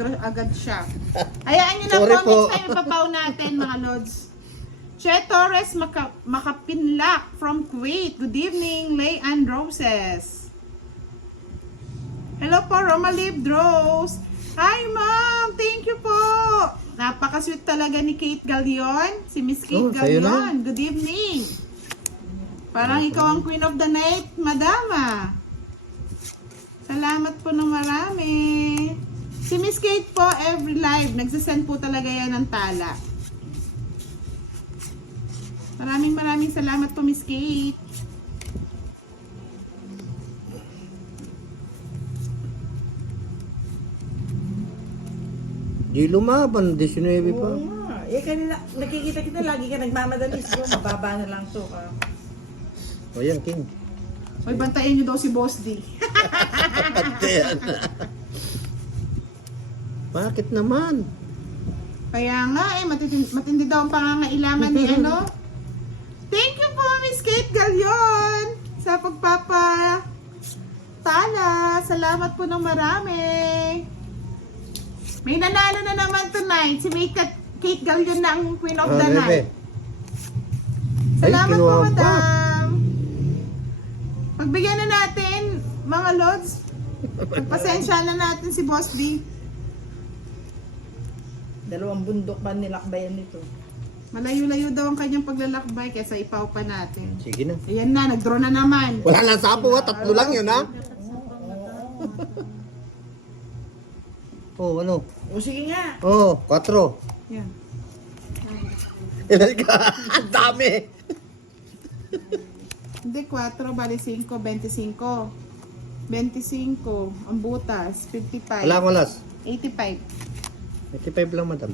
nag-withdraw agad siya. Hayaan nyo na Sorry po, po. next time ipapaw natin mga lods. Che Torres Makapinlak from Kuwait. Good evening, Lay and Roses. Hello po, Romalib Rose. Hi ma'am, thank you po. Napaka-sweet talaga ni Kate Galion. Si Miss Kate Sa'yo na. Galion. Good evening. Parang ikaw ang queen of the night, madama. Salamat po ng marami. Si Miss Kate po, every live, nagsisend po talaga yan ng tala. Maraming salamat po, Miss Kate. Di lumaban, 19 pa. Oo nga. Eh, kanina, nakikita kita, lagi ka nagmamadali. Siguro, mababa na lang to. O yan, King. Hoy, bantayan niyo daw si Boss D. Bakit naman? Kaya nga matindi daw ang pangangailangan ni ano. Thank you po, Miss Kate Galion, sa pagpapa tala. Salamat po ng marami. May nanalo na naman tonight. Si May Kate Galion na ang queen of the night. Salamat po, kinuha pa. madam. Pagbigyan na natin, mga lods. Pagpasensya na natin si Boss B. Dalawang bundok ba nilakbayan nito? Malayo-layo daw ang kanyang paglalakbay kaysa ipaw pa natin. Sige na. Ayan na, nag-draw na naman. Wala na sapo ha, 3 lang yun ha. Oh, ano? O sige nga. Oh, 4. Yan. Ilan ka? Ang dami. Hindi, 4, bali 5, 25. 25, ang butas, 55. Wala akong last. 85. 85 lang, madam.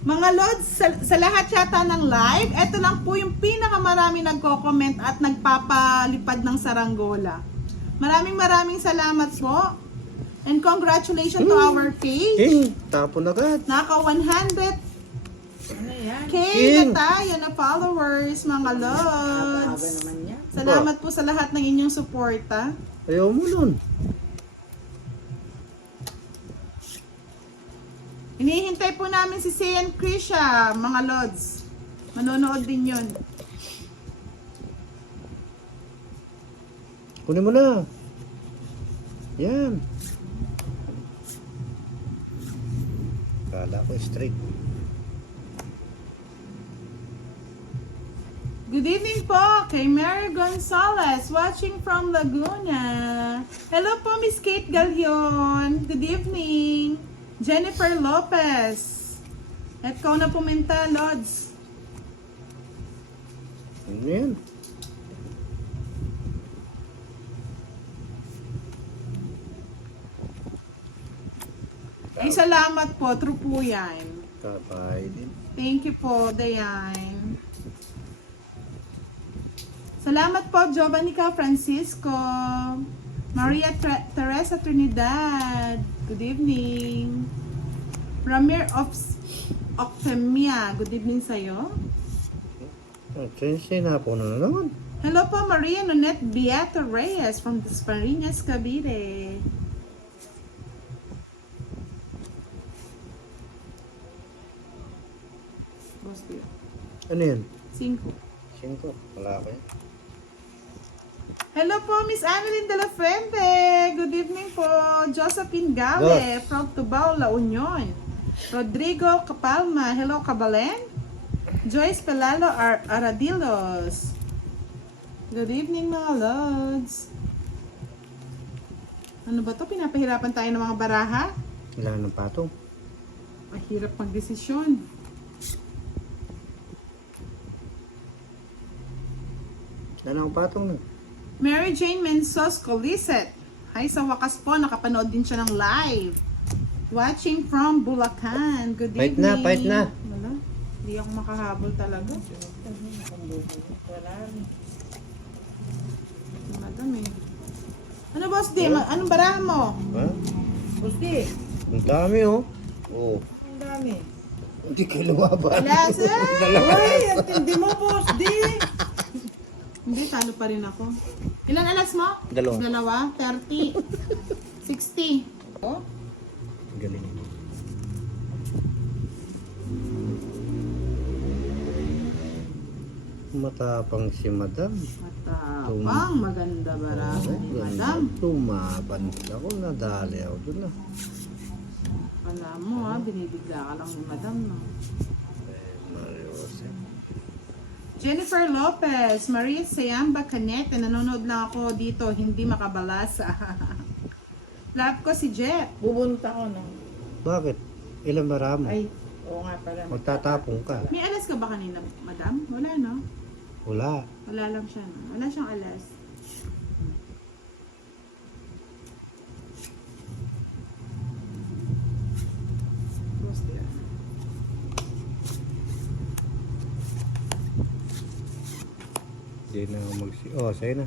Mga lods, sa lahat yata ng live, eto lang po yung pinakamarami nagko-comment at nagpapalipad ng saranggola. Maraming salamat po. And congratulations to our page. King, tapon agad. Naka 100 Ano yan? K King. na tayo na followers, mga lods. Haba naman yan. Salamat po sa lahat ng inyong suporta. Ayaw mo nun. Hinihintay po namin si Sian Krisha, mga lods. Manonood din yun. Kunin mo na. Yan. Kala ko straight. Good evening po kay Mary Gonzalez, watching from Laguna. Hello po, Miss Kate Galion. Good evening. Jennifer Lopez. At ikaw na pumunta, Lods. Ano yan? Ay, salamat po. True po yan. Kapay din. Thank you po, Dayan. Salamat po, Jovanica Francisco. Maria Teresa Trinidad. Good evening. Ramir Octemia. Good evening sa'yo. Sinapo na naman. Hello po, Maria Nonette Beato Reyes from Dasmariñas, Cavite. Boss dear. Ano yan? 5. 5. Wala ko yan. Hello po, Miss Annalyn de la Fuente. Good evening po. Josephine Gale from Tubao, La Union. Rodrigo Capalma. Hello, Cabalen. Joyce Pelalo Aradilos. Good evening, mga lods. Ano ba to? Pinapahirapan tayo ng mga baraha? Wala ng patong. Mahirap magdesisyon. Wala ng patong na. Mary Jane Mensos Coliset. Hi, sa wakas po, nakapanood din siya ng live. Watching from Bulacan. Good Fight evening. na, fight na. Wala. Hindi ako makahabol talaga. Wala. Madam eh. Ano boss D? Anong barahan mo? Ha? Pusti. Ang dami oh. Oo. Ang dami. Hindi kayo lumaban. Wala, sir. Uy, ang tindi mo, Pusti. Hindi, talo pa rin ako. Ilan alas mo? Dalawa. 30. 60. Oh? Galing. Matapang si madam. Matapang, maganda barahan ni madam. Tumaban ako, nadali ako dun na. Alam mo ha, binibigla ka lang ni madam, no? Mario Jose. Jennifer Lopez, Maria Sayamba Canet, nanonood lang ako dito, hindi makabalasa. Love ko si Jet. Bubunot ako no. Bakit? Ilan marami? Ay, oo nga pala. Magtatapong ka. May alas ka ba kanina, madam? Wala, no? Wala. Wala lang siya, no? Wala siyang alas. Roast yan. Hindi na ako Oh, sa'yo na.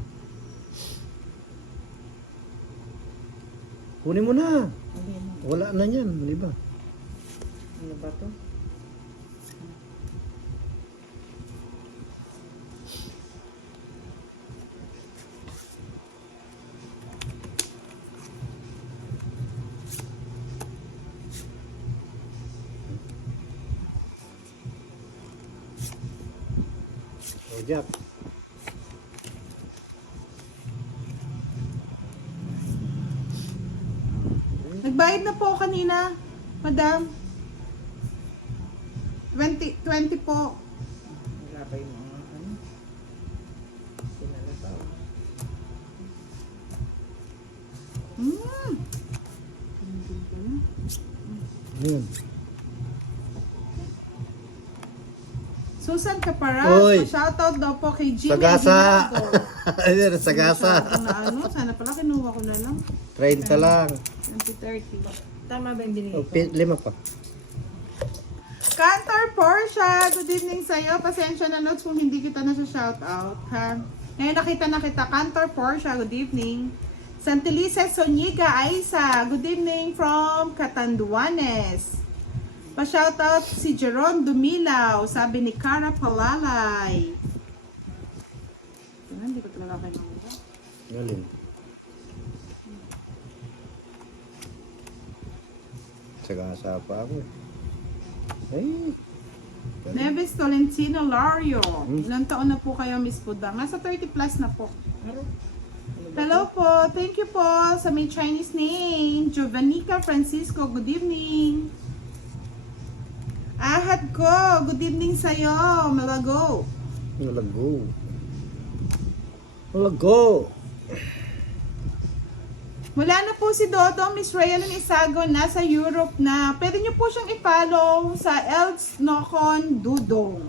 Kunin mo na. Hindi na. Wala na yan. Di ba? Ano ba to? Oh, Jack. Nagbayad na po kanina, madam. 20 po. Wala pa yung mga ano. Sinalasaw. Hindi pala. Yun. Susan Caparas, Oy! shoutout daw po kay Jimmy Sagasa. Aguinaldo. Ayun, sagasa. Masyado na ano, sana pala kinuha ko na lang. 30 lang. 2030. Tama ba yung binigay Oh, ko? 5 pa. Cantor Portia, good evening sa'yo. Pasensya na notes kung hindi kita na sa shoutout, ha? Ngayon nakita na kita. Cantor Portia, good evening. Santelices Soniga Aisa, good evening from Catanduanes. Pa-shoutout si Jeron Dumilaw, sabi ni Cara Palalay. Hindi ko talaga kayo nakuha. Galing. Sagasa pa ako eh. Ay. Galing. Neves Tolentino Lario. Ilang taon na po kayo, Miss Budang? Nasa 30 plus na po. Ano? Hello po. Thank you po sa may Chinese name. Jovanika Francisco, good evening. Ahad ko, good evening sa'yo. Malago. Malago. Malago. Wala na po si Dodo, Miss Raylin Isago, nasa Europe na. Pwede niyo po siyang i-follow sa Els Nocon Dudong.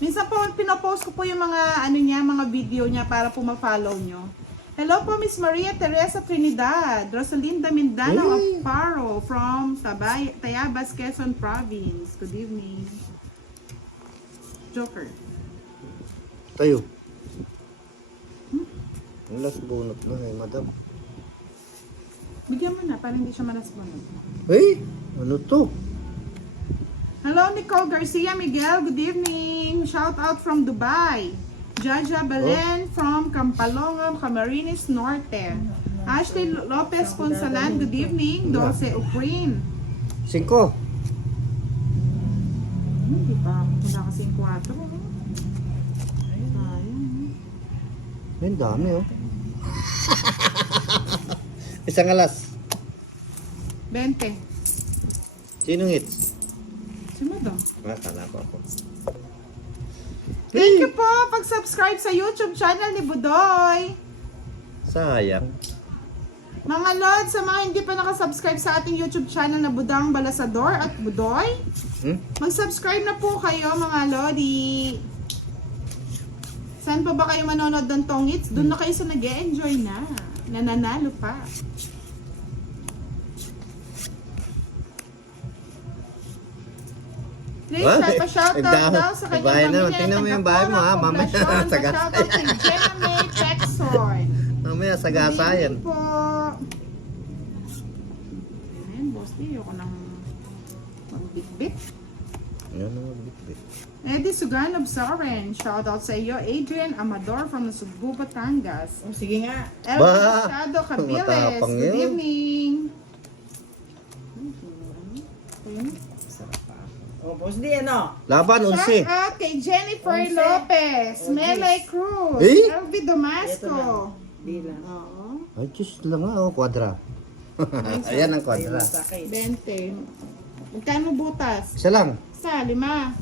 Minsan po, pinopost ko po yung mga, ano niya, mga video niya para po ma-follow niyo. Hello po, Miss Maria Teresa Trinidad, Rosalinda Mindano Aparo from Tayabas, Quezon Province. Good evening. Joker. Tayo. Ang last bunot na eh, madam. Bigyan mo na, para hindi siya malasbanod. Hey, ano to? Hello, Nicole Garcia Miguel. Good evening. Shout out from Dubai. Jaja Belen from Campalongan, Camarines Norte. Ashley Lopez Ponsalan. Good evening. Dulce Ucrin. 5. Hindi pa. Wala kasing 4. Sayang. Ang dami oh. Isang alas. 20. Sinong hits? Si Madam. Kala ko ako. Thank you po pag-subscribe sa YouTube channel ni Budoy. Sayang. Mga Lord, sa mga hindi pa nakasubscribe sa ating YouTube channel na Budang Balasador at Budoy, mag-subscribe na po kayo mga Lodi. Saan pa ba kayo manonood ng Tongits? Doon na kayo sa nag-e-enjoy na. Nananalo pa. Please, pa-shoutout daw sa kanyang bahay naman. pamilya. Tingnan mo yung bahay mo, ha? Mamaya Poblasyon. sagasa Pa-shoutout kay Jenna May Texon. Mamaya sagasa yan. Good evening po. Ayan, boss, di. Ayoko nang magbitbit. Yan ang magbitbit. Eddie Suganov Soren, shoutout sa iyo. Adrian Amador from Nasugbu, Batangas. Oh, sige nga. El Ba! Machado Cabiles, Matapang good yun. evening. Oh, boss di ano? Laban, Shout 11. out kay Jennifer Onse. Lopez, Oh, Melay Cruz, Eh? Elvi Ito Damasco. lang. Di lang. Oo. Ay, Diyos lang nga, oh, kwadra. Ayan ang Ay, kwadra. masakit. 20. Magkano butas? Isa lang. Sa 5.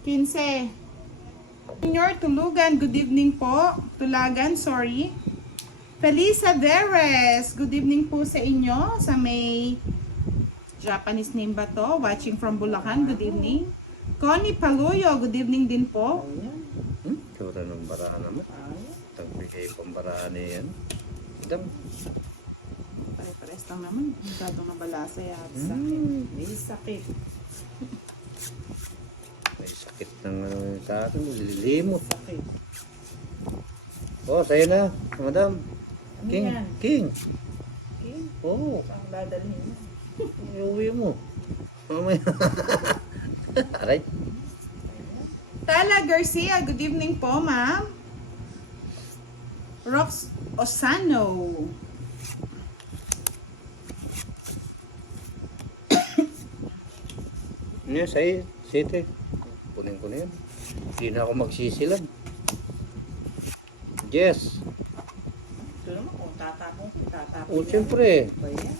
15. Senior Tulugan, good evening po. Tulagan, sorry. Felisa Veres, good evening po sa inyo. Sa may Japanese name ba to? Watching from Bulacan, good evening. Connie Paluyo, good evening din po. Hmm? Tsura ng baraan naman. Tagbigay pang baraan yan. Idam. Pare-pares lang naman. Masyadong nabalasa yata. Sakit. May sakit. May sakit ng sa akin. Lilimot. Sakit. Oh, sa'yo na, madam. Ano King. yan? King. Okay. Oh, Saan dadalhin mo? iuwi mo. Mamaya. Aray. Tala Garcia, good evening po, ma'am. Rox Osano. Ano yun, sa'yo? Sete. Kunin ko na yun. Hindi na ako magsisilan. Yes. Ito naman kung tatapon. Oh, siyempre. Ba yan?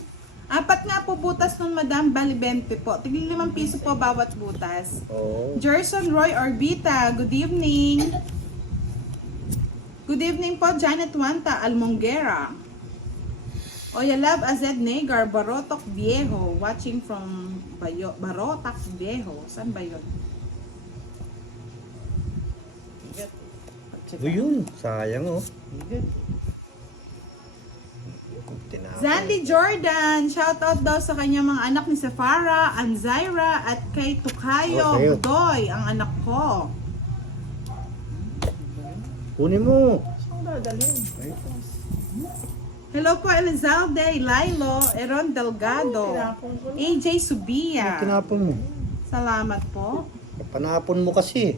4 nga po butas nun, madam. Bali 20 po. Tigli 5 piso po bawat butas. Oo. Jerson Roy Orbita, good evening. Good evening po, Janet Wanta Almonguera. Oyalab Azed Negar, Barotok Viejo, watching from Barotac Viejo. Saan ba yun? Bigat. O yun, sayang oh. Bigat. Tinapay. Zandy Jordan, shoutout daw sa kanyang mga anak ni Safara, Anzaira, at kay Oh, Tukayo sa'yo. Budoy, ang anak ko. Kunin mo. Saan dadalhin? Hello po, Elizalde, Lilo, Eron Delgado, Tinapon ko na. AJ Subia. Tinapon mo. Salamat po. Panapon mo kasi.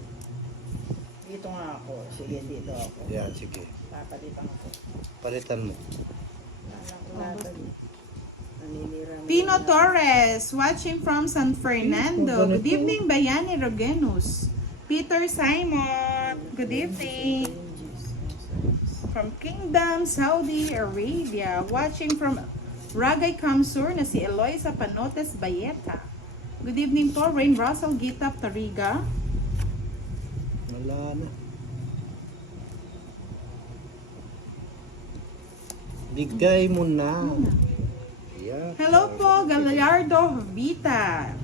Dito nga ako. Sige, dito ako. Yan, sige. Papalitan ako. Palitan mo. Alam ko dadalhin. Naninira mo Tino na. Torres, watching from San Fernando. Good evening, Bayani Rogenus. Peter Simon, good evening. From Kingdom, Saudi Arabia. Watching from Ragay Kamsur na si Eloisa Panotes Bayeta. Good evening po, Rain Russell Gitap Tariga. Wala na. Bigay mo na. Yan. Hello po, Gallardo Vita.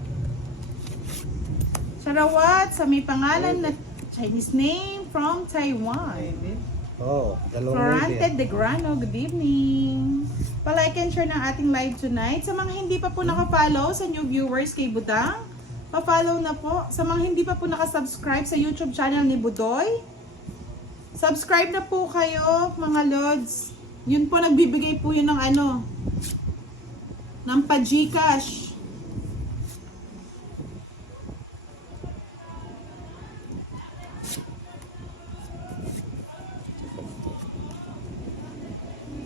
Sarawat sa may pangalan na Chinese name from Taiwan. Oh, dalawang Florante ulit. De Grano, good evening. Pa-like and share ng ating live tonight. Sa mga hindi pa po naka-follow sa new viewers kay Budang, pa-follow na po. Sa mga hindi pa po naka-subscribe sa YouTube channel ni Budoy, subscribe na po kayo, mga lods. Yun po, nagbibigay po yun ng ano, ng pa-Gcash.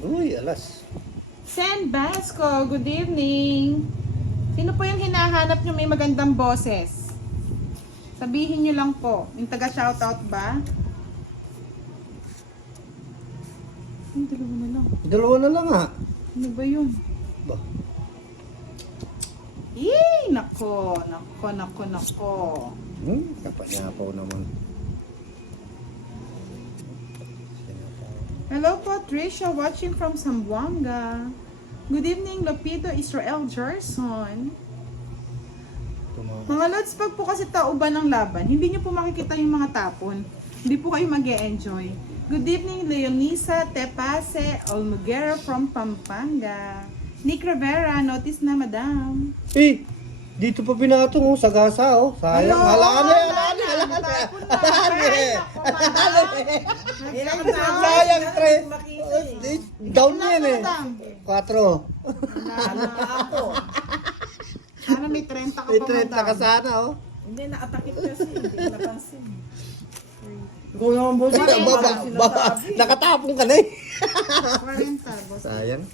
Uy, alas. Sen Basco, good evening. Sino po yung hinahanap nyo may magandang boses? Sabihin nyo lang po. Yung taga-shoutout ba? Yung dalawa na lang. Dalawa na lang ha. Ano ba yun? Ba? Yee! Nako, nako, nako, nako. Kapanyapaw naman. Hello po, Trisha, watching from Zamboanga. Good evening, Lopito Israel Gerson. Mga lods, pag po kasi tauban ng laban, hindi nyo po makikita yung mga tapon. Hindi po kayo mag-e-enjoy. Good evening, Leonisa Tepase Olmuguera from Pampanga. Nick Rivera, notice na, madam. Eh, dito pa pinatong oh, sagasa oh. Sayang. Hello, Alaan na yan. natapon na. Ay, nako, madam. Sayang, tre. Makita eh. Down na yan eh. Madam. 4. Ano ako? Sana may 30 ka May pa, 30 ka madam. sana oh. Hindi, nakatakip kasi. Hindi ko napansin. Ikaw naman, boss. Wala, Baba. Nakatapong ka na eh. 40, boss. Sayang.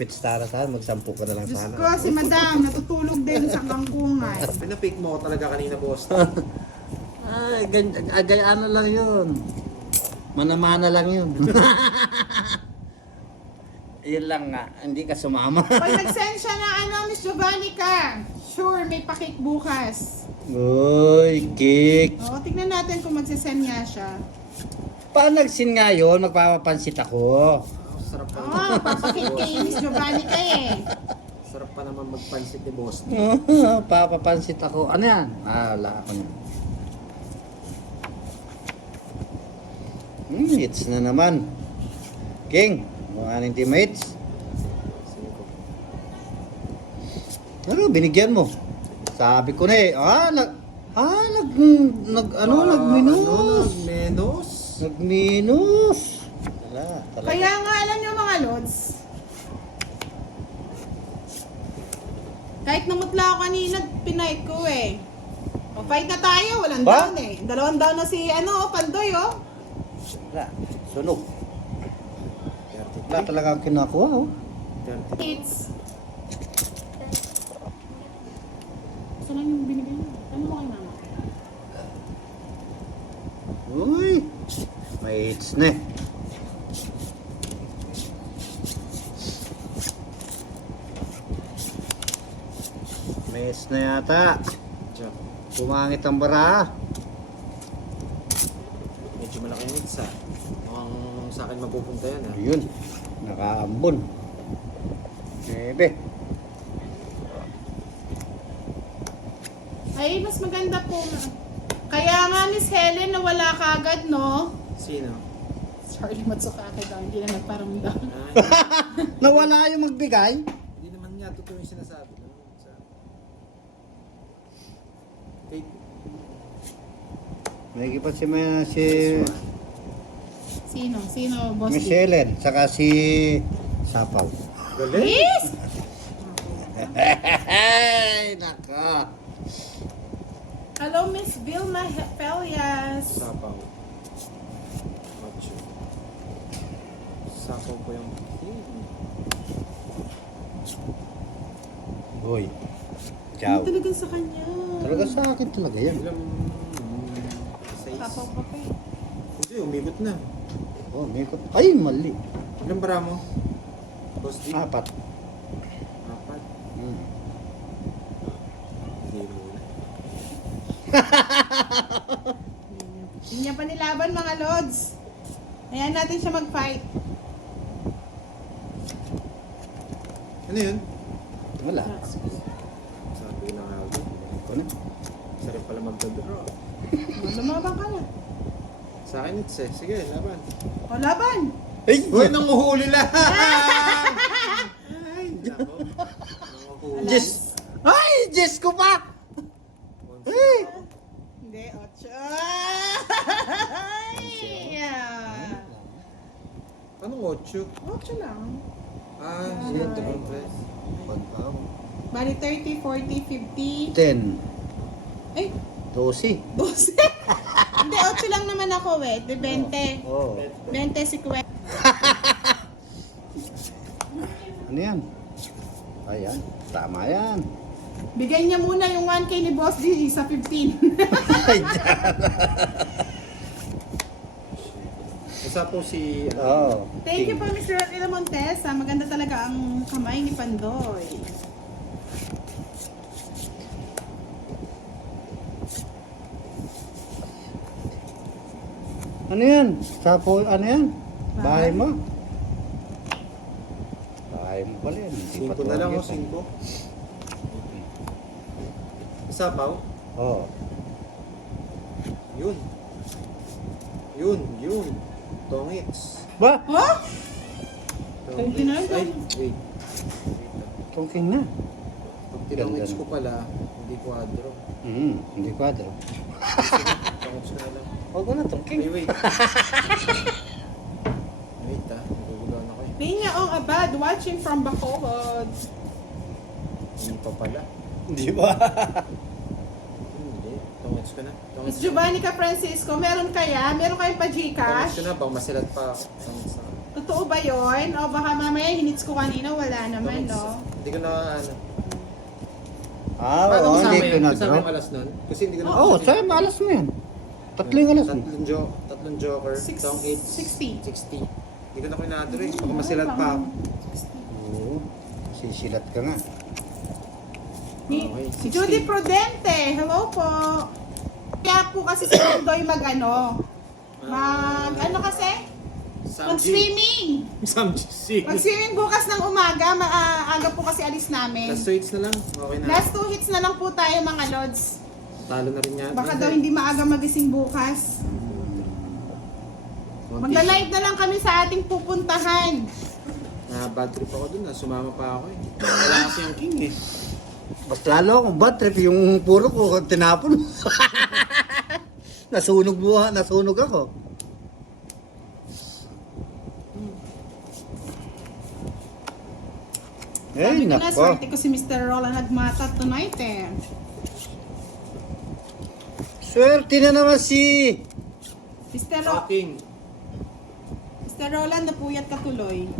Pitstara sana, magsampu ka na lang Diyos sana. ko, si madam, natutulog din sa kangkungan. Pinapik mo talaga kanina, boss. Ay, ano lang yun. Mana-mana lang yun. Yun lang nga, hindi ka sumama. Pag nag-send siya na Miss Giovanni ka, sure, may pakik bukas. Uy, cake. O, tignan natin kung magsisend nga siya. Paano nagsin nga yun? Magpapapansit ako. Sarap pa Oo, papakik kay Miss Giovanni ka eh. Sarap pa naman magpansit ni boss. Papapansit ako. Ano yan? Wala ako niyan. It's na naman. King, mga aning teammates. Ano, binigyan mo. Sabi ko na eh. Nagminus. Menos. Nagminus. Wala, talaga. Kaya nga, alam nyo mga lods, kahit namutla ako kanina, pinay ko eh. O, fight na tayo, walang Ba? down eh. 2 down na si, Pandoy oh. Wala, sunog. Wala talaga ang kinakuha oh. 30. Hits. Gusto lang yung binigay mo. Ano mo kay mama? Uy, may hits na eh. May hits na yata. Diyan. Pumangit ang bara. Medyo malaki yung hits ah. Mukhang sa akin mapupunta yan ah. Ayun, nakaambon. Bebe. Ay, mas maganda po. Kaya nga, Miss Helen, nawala ka agad, no? Sino? Sorry, Matsukake daw. Hindi na nagparamdam. Ah, Nawala yung magbigay. hindi naman niya totoo yung sinasabi. No? Wait. Nagipat si Sino? Sino, boss? Miss Helen, saka si Sapaw. Galing. Yes! Ay, naka. Hello, Miss Vilma Pelias. Sapaw. Macho. Sapaw po yung... Uy. Ciao. Ano talaga sa kanya? Talaga sa akin talaga yan. Ilang... Size. Papaw pa pa eh. Hindi, umibot na. Oh, may kot. Ay, mali. Ilang bara mo? Boss D? 4. 4. Hmm. Hindi mo na. Hindi niya pa nilaban mga lods. Ayan natin siya mag-fight. Ano yun? Wala. Sabi ko na nga ako. Ito na. Sarap pala magdodoro. Lumabang ka na. Sa akin it's eh. Sige, laban. O, laban! Ay! Uy, nanguhuli lang! Ay, nako. Nanguhuli. Jess! Ay! Jess ko pa! Ay! Hindi, 8. Yeah. Anong 8? 8 lang. Ah, sige, ito po, press. Bali 30, 40, 50. 10. Ay, 12. 12. Hindi, 8 lang naman ako eh. De 20. Oh. 20 si Kuwet. Ano yan? Ayan. Tama yan. Bigay niya muna yung 1K ni Boss D sa 15. Ay, dyan. Isa po si... Oh. Thank you po, Mr. Rodrigo Montesa. Maganda talaga ang kamay ni Pandoy. Ano yan? Sapo, ano yan? Bahay mo? Bahay mo pala yan. Hindi pa 5 na lang, tuwag oh, yan. 5. Isa pa, Oh. Yun. Yun. Tongits. Ba? Oh? Tongits. Ay, wait. Tungking na. Pag tinongits ko pala, hindi quadro. Hindi kwadro. Tongits ko na lang. Huwag ko na tungking. Wait. Wait naguguluhan ako eh. Linya Ong Abad, watching from Bacolod. Hindi pa pala. Di ba? Comments ko na. Miss Giovannica Francisco, meron kaya? Meron kayong Comments pa-Gcash? ko na, baka masilat pa ako. Comments na. Totoo ba yon? O baka mamaya hinits ko kanina, wala naman, Comments. no? Hindi ko na ano. Oo, kasama hindi ko yun? na Kasama drop. yung alas nun? Kasi hindi ko na Oo, sa'yo malas mo yun. Tatlong alas mo. Tatlong joker. Tong 8. 60. 60. Hindi ko na kinadro eh. Baka masilat pa ako. Oo, sisilat ka nga. Okay, Si 60. Judy Prudente, hello po. Kaya po kasi si Pandoy ano kasi? Mag-swimming. Mag-swimming bukas ng umaga, maaga po kasi alis namin. Last 2 hits na lang. Okay na. Last 2 hits na lang po tayo mga lods. Talo na rin yan. Baka daw hindi maaga magising bukas. Magla-live na lang kami sa ating pupuntahan. Bad trip ako dun. Sumama pa ako eh. Wala kasi yung king eh. Mas lalo akong bad trip yung puro ko tinapon. Nasunog ako. Sabi ko na, nako. swerte ko si Mr. Roland Nagmata tonight eh. Swerte na naman si... King. Mr. Roland, napuyat ka tuloy.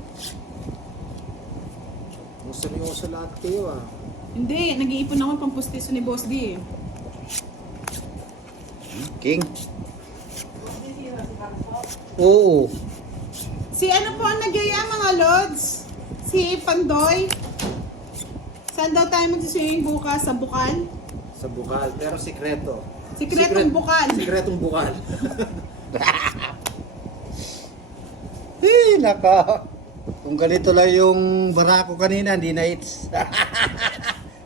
Ang seryoso lahat kayo ah. Hindi, nag-iipon ako pang pustiso ni Boss D. King. Oo. Si ano po ang nagyaya mga lods? Si Pandoy. Saan daw tayo magsiswimming bukas? Sa Bukal? Sa bukal. Pero sikreto. Sikretong Bukal. Sikretong bukal. Naka. Kung ganito lang yung barako kanina, hindi na hits.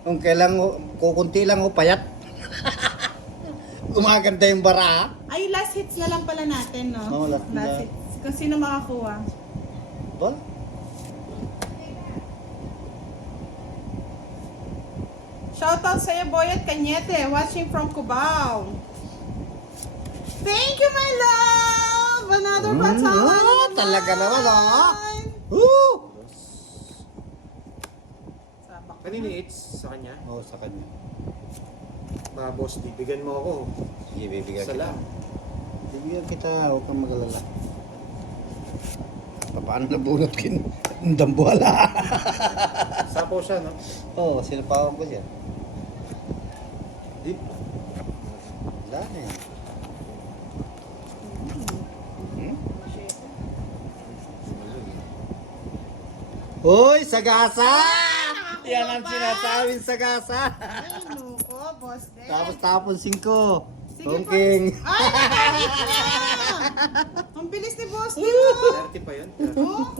Kung kailang kukunti lang o payat. Gumaganda yung bara. Ay, last hits na lang pala natin, no? Oo, last na. hits. Kung sino makakuha. Ba? Shoutout sa'yo, Boyet Cañete, watching from Cubao. Thank you, my love! Another pasawan. Talaga naman, oh. Woo! Kanina hits sa kanya. Oo, sa kanya. Boss, bibigyan mo ako. Sige, bibigyan Isa kita. lang. Bibigyan kita, huwag kang mag-alala. Paano nabunot kin? Ang dambuhala. Sapo siya, no? Oo, sinapawan ko siya. Deep. Wala na yan. Hoy, sagasa! Yan ang sinasabing sagasa. Ay, nuko, Boss D. Tapos 5. Sige, Tongking. Ay, nakahit na! Ang bilis ni Boss D, oh. 30 pa yun? Oh,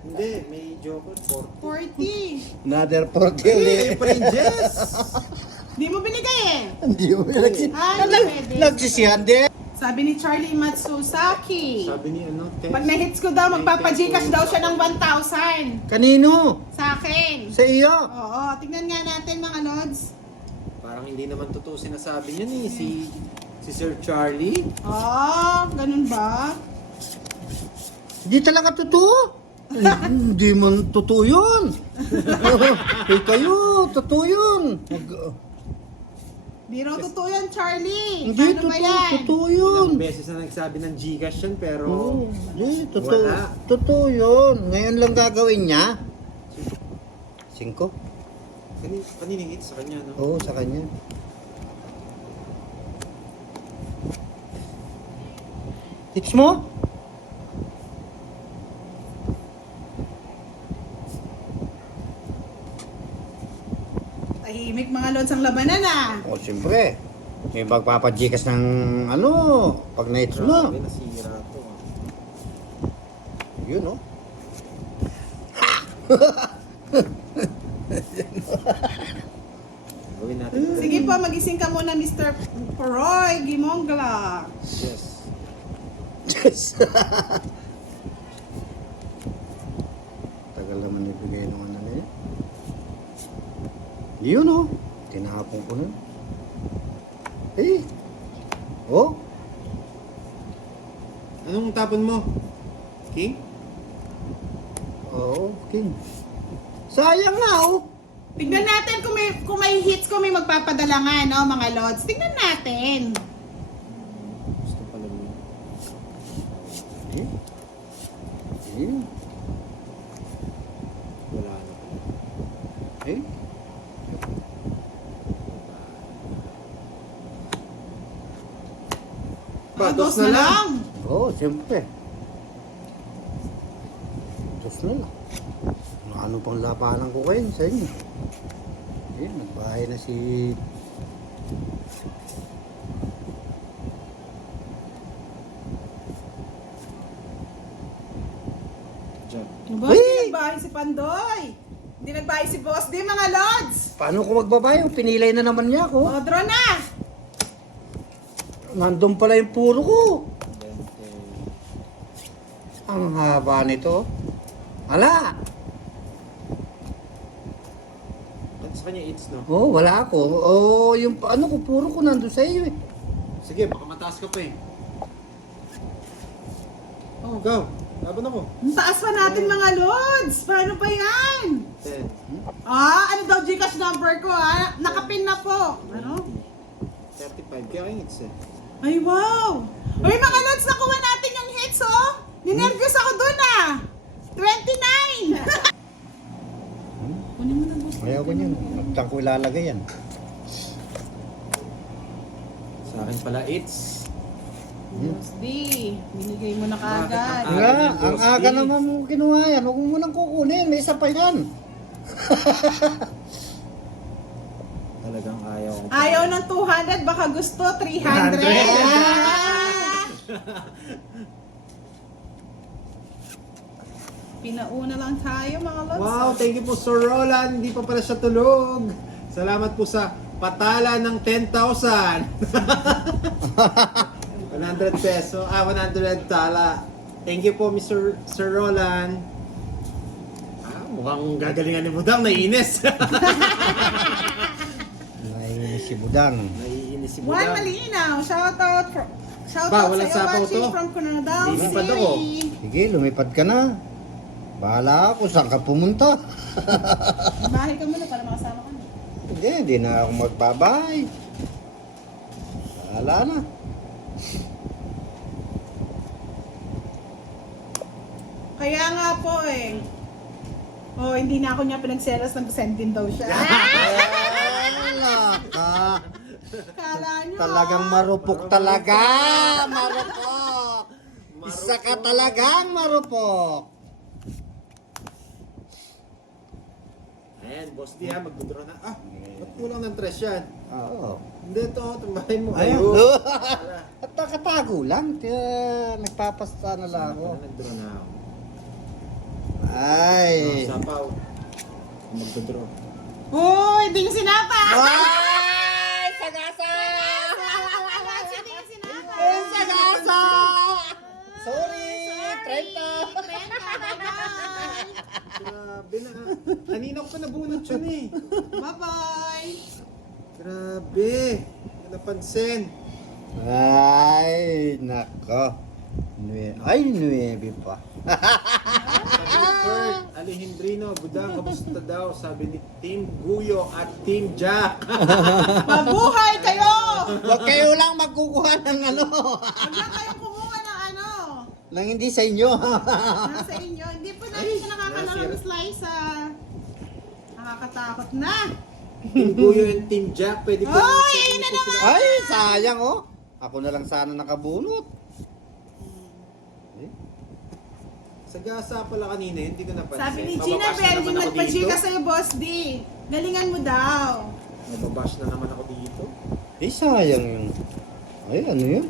Hindi, may joker. 40. 40. Another 40 ulit. Ayun pa rin, Jess! Di mo binigay eh. Hindi mo Ay, pwede. nagsisihan din. Sabi ni Charlie Matsusaki. Sabi ni ano, Tess. Pag na-hits ko daw, magpapagcash daw siya ng 1,000 Kanino? sa akin. Sa iyo. Oo, tignan nga natin mga lods. Parang hindi naman totoo sinasabi niya ni si Sir Charlie. Ganun ba? Hindi talaga totoo. Hindi man totoo yun. Kayo, totoo yun. Di raw totoo yan, Charlie. Hindi, Paano ba yan? totoo yun. Ilang beses na nagsabi ng Gcash yun, pero Hindi, totoo. Wala. Totoo yun. Ngayon lang gagawin niya. 5? Kaniningit sa kanya, no? Oo, sa kanya. Hits mo? Tahimik mga lods ang labanan ah. O, siyempre. May magpapajikas ng ano, pag na-hits mo. Grabe, nasira to. Yun, no? Gawin natin. Sige po, magising ka muna, Mr. Poroy Gimongla. Yes. Yes. Tagal naman ibigay ng ano na yun. Yun, no? Tinapon ko na. Eh. Oh. Anong tapon mo? King? Oo, King. Sayang nga, oh. Tignan natin kung may hits, kung may magpapadala nga, no, mga lods. Tignan natin. Gusto pala mo. Eh? Eh? Wala na pala. Eh? Dos na lang. Oo, siyempre. Diyos na lang. Ano pang labanan ko kayo sa inyo? Eh, nagbahay na si... Diyan. Diba? Uy! Hindi nagbahay si Pandoy. Hindi nagbahay si Boss D, mga lods. Paano ko magbabayo? Pinilay na naman niya ako. O, draw na. Nandun pala yung puro ko. 20. Ang haba nito. Wala. Sa kanya, it's no. Oo, wala ako. Oo, yung ano ko, puro ko nandun sa iyo eh. Sige, baka mataas ka pa eh. Oh, go. Laban ako. Ang taas pa natin, mga lods. Paano pa yan? 10. Ano daw Gcash number ko, Nakapin na po. Ano? 35. Kaya kayong it's eh. Ay, wow! Uy, mga lods, nakuha natin yung hits, oh! Ninervyos ako dun, 29! Kunin mo na, boss. Ayaw ko niyan. Saan ko ilalagay yan? Sa akin pala, it's. Boss D, binigay mo na kagad. Bakit Nga, ni ang Boss aga D. naman mo kinuha yan. Huwag mo munang kukunin. May isa pa yan. Talagang ayaw ko. Ayaw ng 200, baka gusto 300. 300. Pinauna lang tayo, mga lods. Wow, thank you po Sir Roland. Hindi pa pala siya tulog. Salamat po sa patala ng 10,000. 100 peso. 100 tala. Thank you po Mr. Sir Roland. Mukhang gagalingan ni Budang. Naiinis. Naiinis si Budang. Naiinis si Juan Budang. Malinaw, shoutout Ba, walang sa'yo sapaw watching to. from Coronadal Lilipad City. ako. Sige, lumipad ka na. Bahala ako. Saan ka pumunta? Bahay ka muna para makasama ka na. Hindi na ako magbabahay. Bahala na. Kaya nga po Oh, hindi na ako niya pinagselos, nag-send din daw siya. Wala ka. Kala nyo. Talagang marupok talaga. Marupok. Isa ka talagang marupok. Ayan, boss di ha, magdodraw na. Ba't kulang ng 3 yan? Oo. Hindi to, tumbahin mo. Ayun. Ayun. At nakatago lang. Kaya nagpapasta na lang ako. Nagdraw na ako. Ay. Sapaw. Magdodraw. Uy, hindi yung sinapa! Ay! Sagasa! Hindi yung sinapa! Ay, sagasa! Sorry! 30! Grabe na. Kanina ko pa nabunot yun eh. Bye-bye! Grabe. Hindi ko napansin. Ay, nako. Ay, 9 pa. Sabi ni Kurt, Alejandrino, Budang, kamusta daw? Sabi ni Team Guyo at Team Jack. Mabuhay kayo! Huwag kayo lang magkukuha ng ano. Huwag lang kayong kumuha ng Nang hindi sa inyo. nasa inyo. Hindi po namin siya nakakalang slice, Nakakatakot na. Team Guyo and Team Jack, pwede ko. Oy, ayun na naman! Ay, sayang oh. Ako na lang sana nakabunot. Sagasa pala kanina, hindi ko napansin. Sabi ni Gina Mababash na Bell, naman yung ako nagpa-G dito. ka sa'yo, Boss D. Galingan mo daw. Mababash na naman ako dito. Eh, sayang yung... Ay, ano yun?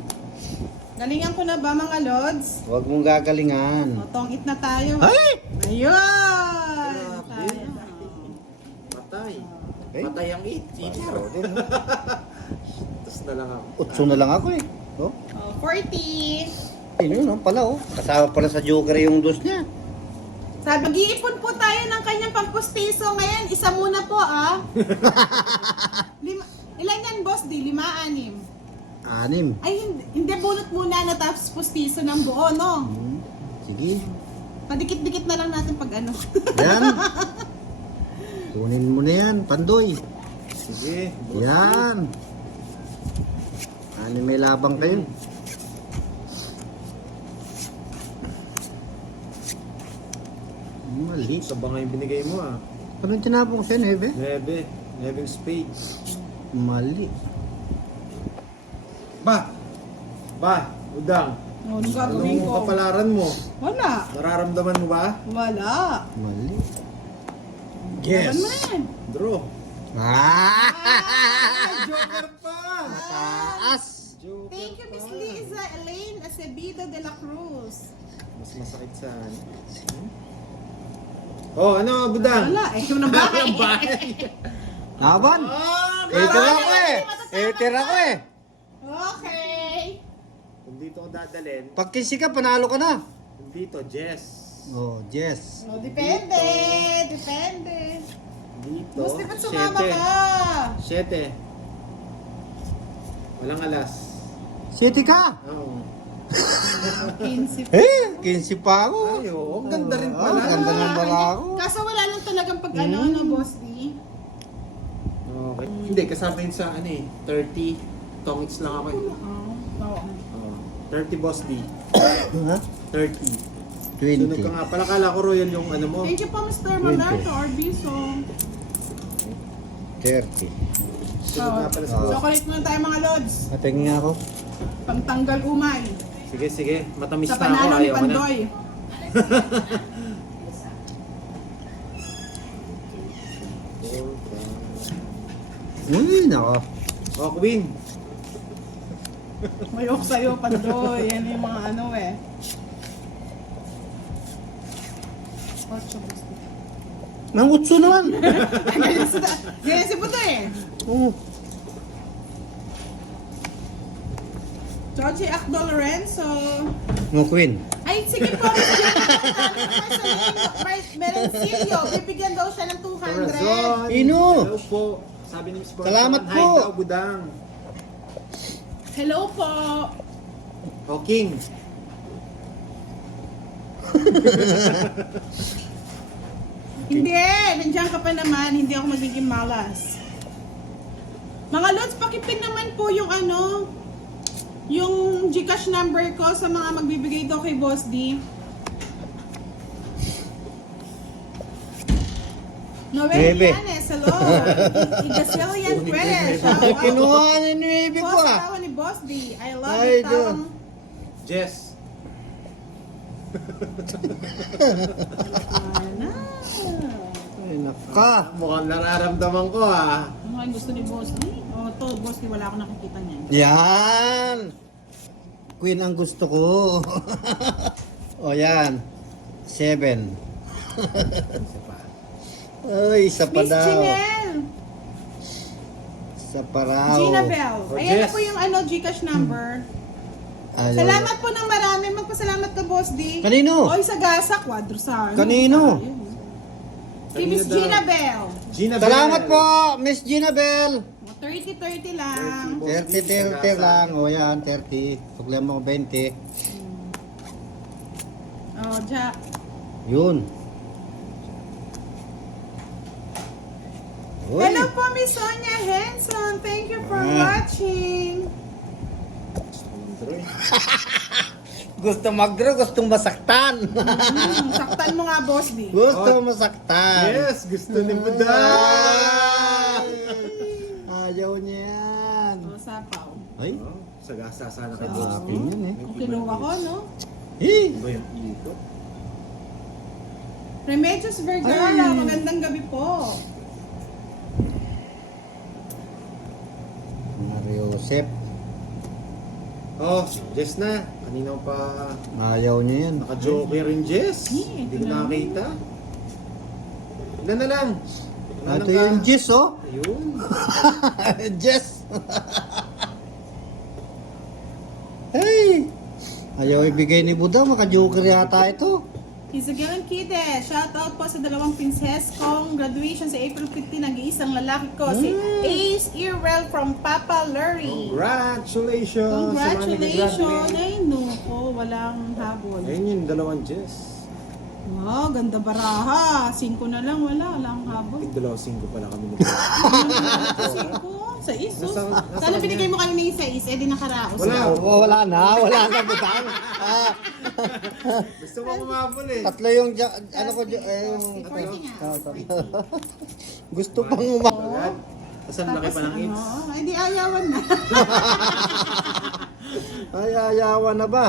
Galingan ko na ba, mga lods? Huwag mong gagalingan. O, tong-it na tayo. Ay! Ayun! Grabe. Patay. Eh? Patay ang cheater. Tapos na lang ako. Utso na lang ako eh. Oh? Oh, 40. Ayun yun, pala oh. Kasama pala sa Joker yung dos niya. Sabi, mag-iipon po tayo ng kanyang pampustiso ngayon. Isa muna po, Ilan yan, Boss D? 5, 6. 6. Ay, hindi bunot muna na tapos pustiso ng buo, no? Sige. Padikit-dikit na lang natin pag ano. Yan. Kunin mo na yan. Pandoy. Sige. boss. Yan. May labang kayo. Mali. Sa ba nga yung binigay mo ah? Anong tinapong siya, Neve? 9. 9 spades. Mali. Ba! Udang. Oh, anong gagawin Anong ko? kapalaran mo? Wala. Nararamdaman mo ba? Wala. Mali. Laban mo yan. Draw. Ah! Joker pa! Taas! Joker Thank you, Miss pa. Liza Elaine Acevedo de la Cruz. Mas masakit sa Oh, ano, budang? Wala, eh, yung nabahay. Laban! Ah, Tira ko eh! Tira ko eh! Okay. Kung dito ko dadalhin, Pag kisi ka, panalo ka na. kung dito, Jess. Oh, yes. Oh, depende. Depende. Dito, Gusto ba't sumama 7. ka? 7. Walang alas. City ka! Oo. 15. 15 pa ako. Ay, oo. Ang ganda rin Oh, pala. ganda ng bala ako. Kaso wala lang talagang pag ano, boss D. Okay. Hindi, kasama yun sa 30. Tongits lang ako eh. Oo. Oo. 30 boss D. Ha? 30. Sunod ka 20. nga. Pala kala ko royal yung ano mo. Thank you po, Mr. Malarto Orbiso. 30. Sunod nga pala sa boss. Chocolate muna tayo mga lods. Matingin nga ako. Pangtanggal umay. Sige, sige. Matamis Sa na ako. panalo ni Ayaw ko na. Pandoy. Uy, nako. Oh, Queen. May ok sa'yo, Pandoy. Yan yung mga ano eh. Ocho, boss D. Nangutso naman. Ganyan si Puto eh. Oh. Georgie Akdo Lorenzo. No, Queen. Ay, sige po. Merencillo. Bibigyan daw siya ng 200. Corazon. Ino. Hello po. Sabi ni Miss Corazon. Salamat hi po. daw, budang. Hello po. Oh, King. Hindi, nandiyan ka pa naman. Hindi ako magiging malas. Mga lods, pakipin naman po yung ano, yung Gcash number ko sa mga magbibigay daw kay Boss D. Noel Bebe. Yanes, hello. Igasilian Perez, shout out. Kinuha ni Nuebe ko Boss, ah. tawa ni Boss D. I love Ay, it. John. Jess. Ay, naka. Mukhang nararamdaman ko ah. Ano ang gusto ni Boss D? Oh, to, Boss D, wala akong nakikita niyan. Yan. Queen ang gusto ko. O yan. 7. Ay, isa pa Miss daw. Janelle. Isa pa raw. Gina Bell. Oh, Ayan na Jess. po yung ano, Gcash number. Ayaw. Salamat po ng marami. Magpasalamat ka, Boss D. Kanino? Oy, sa Gasa, Quadrosar. Kanino? Si Miss Kanino daw? Gina Bell. Gina Salamat Bell. po, Miss Gina Bell. 30-30 lang. 30 lang. O yan, 30. Suklihan mo ko 20. Oh, ja. Yun. Uy. Hello po, Miss Sonia Henson. Thank you for watching. Gusto mag-draw, gustong masaktan. Saktan mo nga, Boss D. Gusto masaktan. Yes, gusto ni budang. Ayaw niya yan. Oh, sapaw. Ay, Oh, sagasa sana kay Boss. akin yan eh. Ang kinuha ko, no? Eh, Ano yung dito? Remedios Vergara, magandang gabi po. Mario Josep. Oh, Jess na. Kanina pa Ayaw niya yan. naka-joker rin Jess. Eh, Hindi ko tingnan mo. nakakita. Ilan na lang? Wala Ito nang yung ka- Jess oh. Ayun. Jess. Hey! Ayaw ibigay ni Buda, maka-joker yata ito. Isagilan Kide, shout out po sa dalawang pinses kong graduation sa April 15, nag-iisang lalaki ko, si Ace Irel from Papa Lurie. Congratulations! sa mga Congratulations! nag-graduate. Ay, no po, walang habol. Ayun yung dalawang Jess. Wow, ganda baraha. 5 na lang, wala ang habol. Yung 2-5 pala kami nito. 5, sa iso. Nasa Sana kanya. binigay mo kanina yung 6, eh di nakaraos. Wala. Wala na butang. Gusto mo kumabol eh. Tatlo yung, ano ko, yung, 40 nga. gusto pang uma. Agad. Tapos ang laki pa ng hits. Ay, di ayawan na. Ay, ayawan na ba?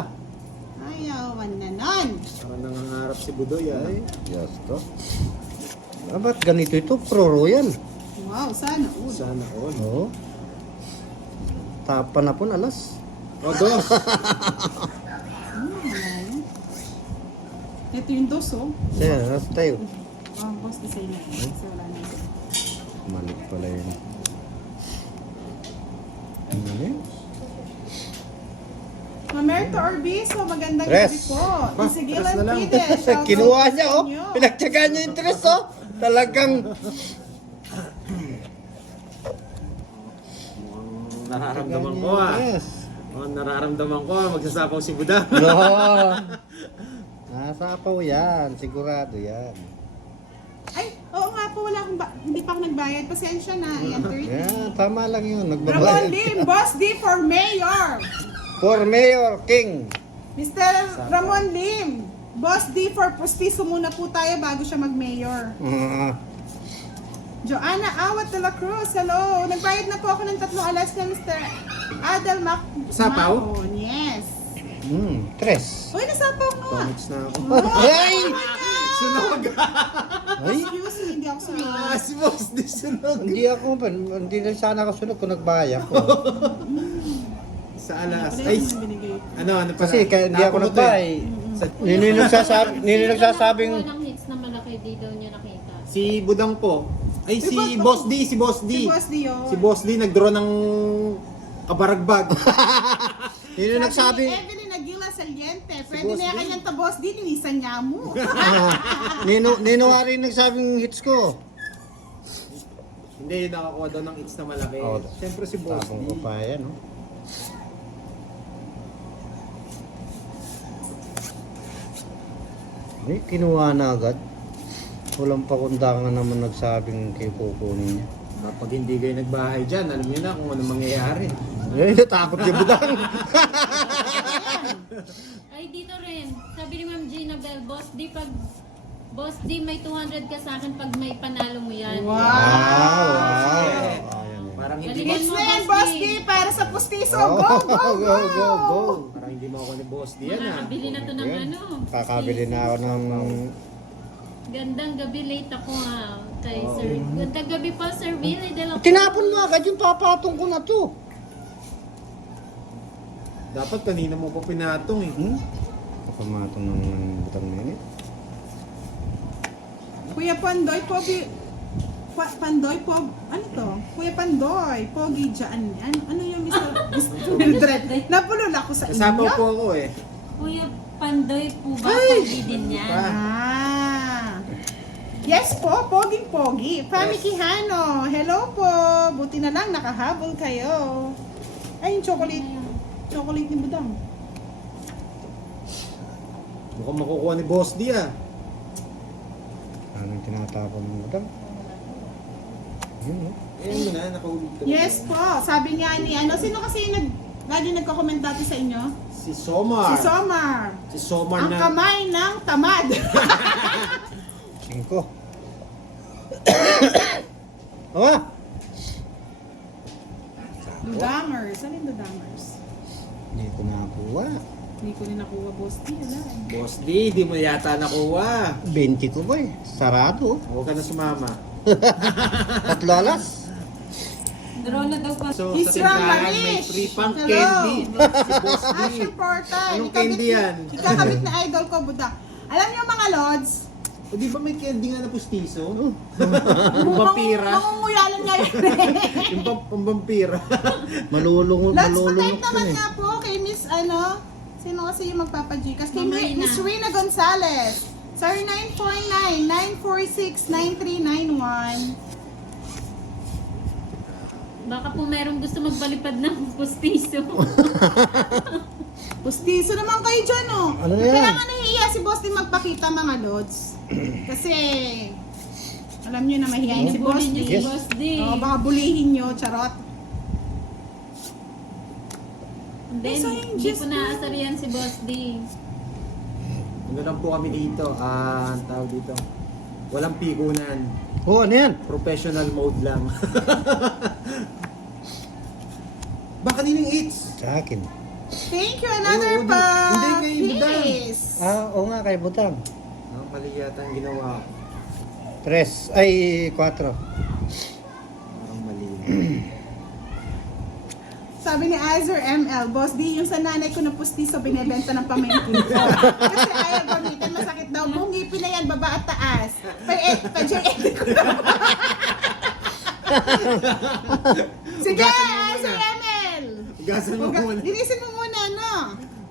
Ayawan na nun. Parang nangangarap si Budoy ah. Ay, yes to. Ba't ganito ito? Pro Royal. Wow, sana. Sana all. Oo. Tapa na po alas. O, dos. Ito yung dos, oh. Sige, nasa tayo. Oh, boss, design na. So, wala na isa. Malik pala yun. Ano yun? Mamerto Orbizo, magandang Tres. gabi po. Ba, Isigilan tres na lang. Pide, shoutout Kinuha sa niya, oh. inyo. Pinagtsagaan niya yung tres, oh. Talagang, Nararamdaman ko ah. Yes. Oh, nararamdaman ko ah. Magsasapaw si Buda. No. Nasapaw yan. Sigurado yan. Ay, oo nga po, wala akong hindi pa ako nagbayad. Pasensya na. Ayan, 30. Yan, tama lang yun. Ramon Nagbabayad. Lim, Boss D for Mayor. For Mayor King. Mr. Ramon Lim, Boss D for Postizo muna po tayo bago siya mag-mayor. Joanna Awat de la Cruz, hello. Nagbayad na po ako ng 3 alas na Mr. Adel Mac. Sapaw? Macon, yes. Tres. Uy, nasapaw nga. Tonics na ako. Ay! Sunog! Ay! Excuse me, hindi ako sumunod. Ah, si Boss di sunog. Hindi na sana kasunod kung nagbayad ko. Sa alas. Wala Ay, yung binigay. ano pa? Kasi kaya hindi ako Napunod eh. nagbayad. Nino yung nagsasabing, Walang hits na malaki, di daw niya nakita. Si Budang po. Ay, si Boss D, si Boss D. Si Boss D, oh. Si Boss D nag-draw ng kabaragbag. Nino yung Sabi nagsabi, ni Evelyn Aguila Saliente, pwede Boss na yan D. kanyang ta Boss D, tinisan niya mo. Nino nga rin nagsabing hits ko. Hindi, yun nakakuha daw ng hits na malaki. Oh, Siyempre si Boss Tapong D. ko pa yan, no? Ay, kinuha na agad. Walang pakundangan naman nagsabing kay kukunin niya. Kapag hindi kayo nagbahay dyan, alam niyo na kung ano mangyayari. Ay, natakot yung budang. Ay, dito rin. Sabi ni Ma'am Gina Bell, Boss D, may 200 ka sa akin pag may panalo mo yan. Wow! Wow! Parang hindi mo, Galingan It's mo, na yan, Boss Boss D. D, para sa Postizo. Oh, Go, go, go! go, go! parang hindi mo ako ni Boss D yan ah. Makakabili na to ng Yan. ano. Kakabili na ako ng... Gandang gabi, late ako ha. Kay Sir. Gandang gabi pa, Sir Willie de la Cruz. Tinapon mo agad yung papatong ko na to. Dapat kanina mo pa pinatong eh. Papamatong ng butang na yun eh. Kuya Pandoy, Pogi... Pandoy, ano to? Kuya Pandoy, Pogi dyan. Ano yung Mr. Mildred? Napulol ako sa Kasapaw inyo. po ako eh. Kuya Pandoy po ba? Pogi din niya. Ah. Yes po, Poging-Pogi. Fami Quijano, hello po. Buti na lang nakahabol kayo. Ay, yung chocolate. Chocolate ni Budang. Mukhang makukuha ni Boss D ah. Anong tinatapon ng butang? Yun, no? Ayan mo na, nakahulog ka. Yes po, sabi nga ni sino kasi lagi nagko-comment dati sa inyo? Si Somar. Si Somar. Si Somar Ang na. kamay ng tamad. 5. Awa! Dudamers. Ano yung Dudamers? Hindi ko nakakuha. Hindi ko rin nakuha, Boss D. Wala. Boss D, di mo yata nakuha. 20 ko ba eh. Sarado. Huwag ka na sumama. 3 alas. Draw na daw pa. So, Isra sa tindahan may Maris. free pang Hello. candy. Si Boss D. Asher Portal. Anong candy yan? Ikakabit na idol ko, Buda. Alam niyo mga lods, O di ba may candy nga na pustiso? Yung vampira. mangunguyalan nga yun. Yung pambampira. Lods, Malulungod, pa-type malulungod ko naman eh. nga po kay Miss sino kasi yung magpapajikas? Kay Mamay na. Miss Rina Gonzalez. Sorry, 949-946-9391. Baka po merong gusto magbalipad ng pustiso. Pustiso naman kayo dyan, oh. Ano yan? Kailangan nahihiya si Boss din magpakita mga lods. Kasi, alam nyo na mahihayin si Boss Bully niyo si Yes. Boss D. Baka bulihin nyo, charot. Then, sayang, hindi just ko naasar yan si Boss D. Ano lang po kami dito, ang tawag dito. Walang pigunan. Oh, ano yan? Professional mode lang. Baka nining eats. Sa akin. Thank you, another Oo, pa. hindi kay Budang. Please. Oo nga, kay Butang. No, mali yata ang ginawa ko. 3, ay 4. Parang mali. Sabi ni Azur ML, Boss D, yung sa nanay ko na pustiso binebenta ng pamangkin ko. Kasi ayaw gamitin, masakit daw. Buong ngipin na yan, baba at taas. Pa-J-Ed ko na. Sige, Azur ML! Gasan mo muna. Linisin mo muna, no?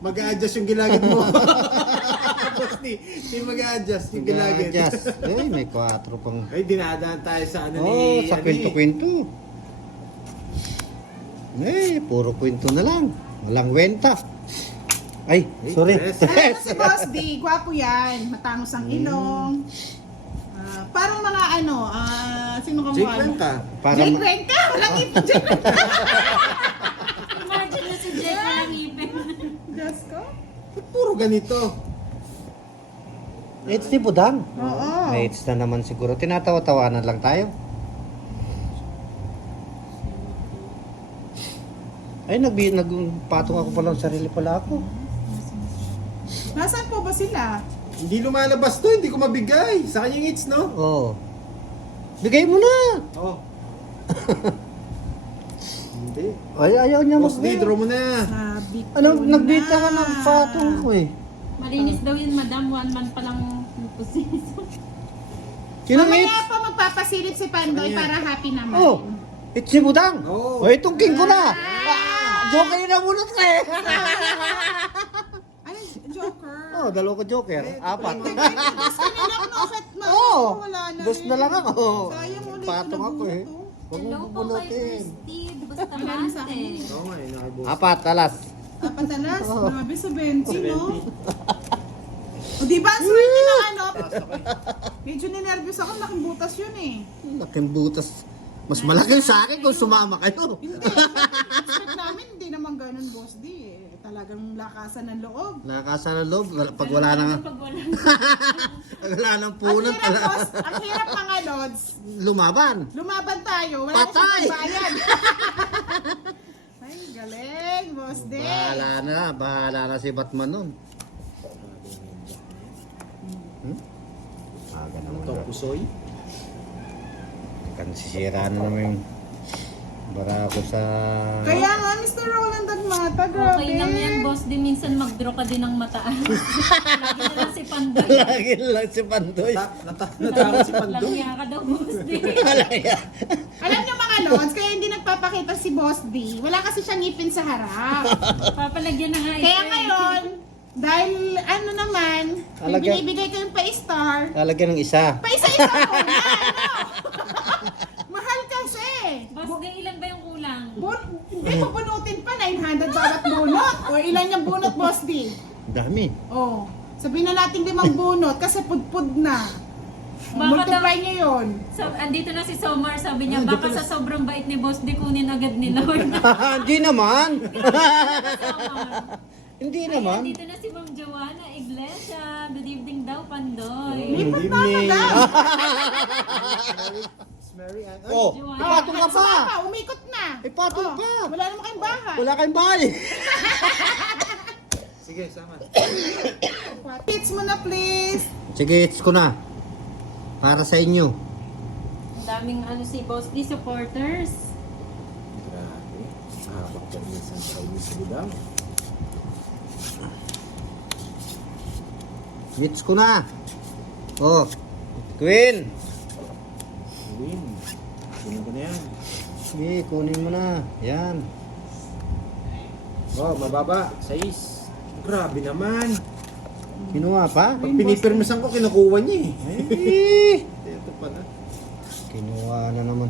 Mag-a-adjust yung gilagid mo. Tapos di mag-a-adjust yung gilagid. Just, ay, may 4 pang... Ay, dinadaan tayo sa ano Oh, ni... sa kwento-kwento. Eh, puro kwento na lang. Walang wenta. Ay, Ay, sorry. tres. Alam mo si Boss D, gwapo yan. Matangos ang ilong. Parang mga ano, sino ka mo? Jake Cuenca. Para Jake ma- Cuenca! Walang ipin Jake Cuenca! Imagine na si Jake walang ipin. Diyos ko? Ba't puro ganito? It's ni Budang. Oo. May it's na naman siguro. Tinatawa-tawanan lang tayo. Ay, nagpatong ako pala ng sarili pala ako. Nasaan po ba sila? Hindi lumalabas to, hindi ko mabigay. Sa kanyang eats, no? Oo. Bigay mo na! Oo. Hindi. Ay, ayaw niya Boss D, magbigay. draw mo na. Sabi ko Ano, na. nagbita ka ng patong ko eh. Malinis daw yun, madam. 1 month pa lang pusiso. Sinong Mamaya it's? pa magpapasilip si Pandoy Ano yan? para happy naman. Oh, it's si Budang. Oo. Oh, itong king ko na. Joker na bunot ka eh. Ay, Joker. Oh, dalawa ko Joker. 4. Tapos kanina ako nakakit na. Oo. Wala na Dos na lang ako. Sayang ulit. Patong ako eh. Huwag Hello mo po kay bunutin. Steve. Basta Wala na sa akin. mate. Oo nga, eh, nakibos. 4, alas. Patalas, Oo. grabe sa 20, no? O di ba, ang swerte na ano? Medyo ninervyos ako, laking butas yun eh. Laking butas. Mas malaki sa akin kung sumama kayo. Hindi, expect namin hindi naman ganun, Boss D eh. Talagang lakasan ng loob. Nakakasa ng loob. Pag wala nang, Pag wala pag wala nang Ang punan, hirap, Boss, ang hirap mga lods. lumaban. Lumaban tayo, wala na Patay! siyang bayan. Ay, galing, Boss D. Bahala na si Batman nun. Aga Ano naman. to, pusoy? Kan sisira na naman yung barako sa... Kaya nga, Mr. Roland Dagmata, grabe. Okay lang yan, boss. Di minsan mag-draw ka din ng mataas. Lagi na lang si Pandoy. Lagi lang si Pandoy. Natakot si Pandoy. Langya ka daw, boss. Di. Alam niyo mga lods, kaya hindi nagpapakita si Boss D. Wala kasi siyang ngipin sa harap. Papalagyan na nga ito. Kaya eh. ngayon, dahil ano naman, may Talaga- binibigay kayong pa-star, Lalagyan ng isa. pa-isa-isa mo na, ano? Mahal kasi. Boss, di ilan ba yung kulang? Hindi mo bunutin pa, 900 bawat bunot. O ilan yung bunot, Boss D? Dami. Oh, sabihin na natin 5 bunot kasi pudpud na. Baka Multiply niyo yun. So, andito na si Somar, sabi niya, Ah, baka sa sobrang bait ni boss, di kunin agad ni Lord. Hindi naman. Somar. Hindi Ay, naman. andito na si Ma'am Joanna Iglesia. Good evening daw, Pandoy. Lipat na ako daw. Mary Ann. Oh, Joanna. ipatong ka pa. Sumapa, umikot na. Ipatong Oh, pa. Wala naman kayong bahay. Wala kayong bahay. Sige, sama. Hits mo na please. Sige, it's ko na. Para sa inyo. Ang daming ano si Boss D supporters. Grabe. Habak ka minsan sa kanya sa budang. It's ko na. Oh, Queen. Win. Kunin ko na yan. Sige, kunin mo na. Yan. Oh, mababa. 6. Grabe naman. Kinuha pa? Pag pinipirmisan ko, kinukuha niya eh. Eh, Ito pala. kinuha na naman.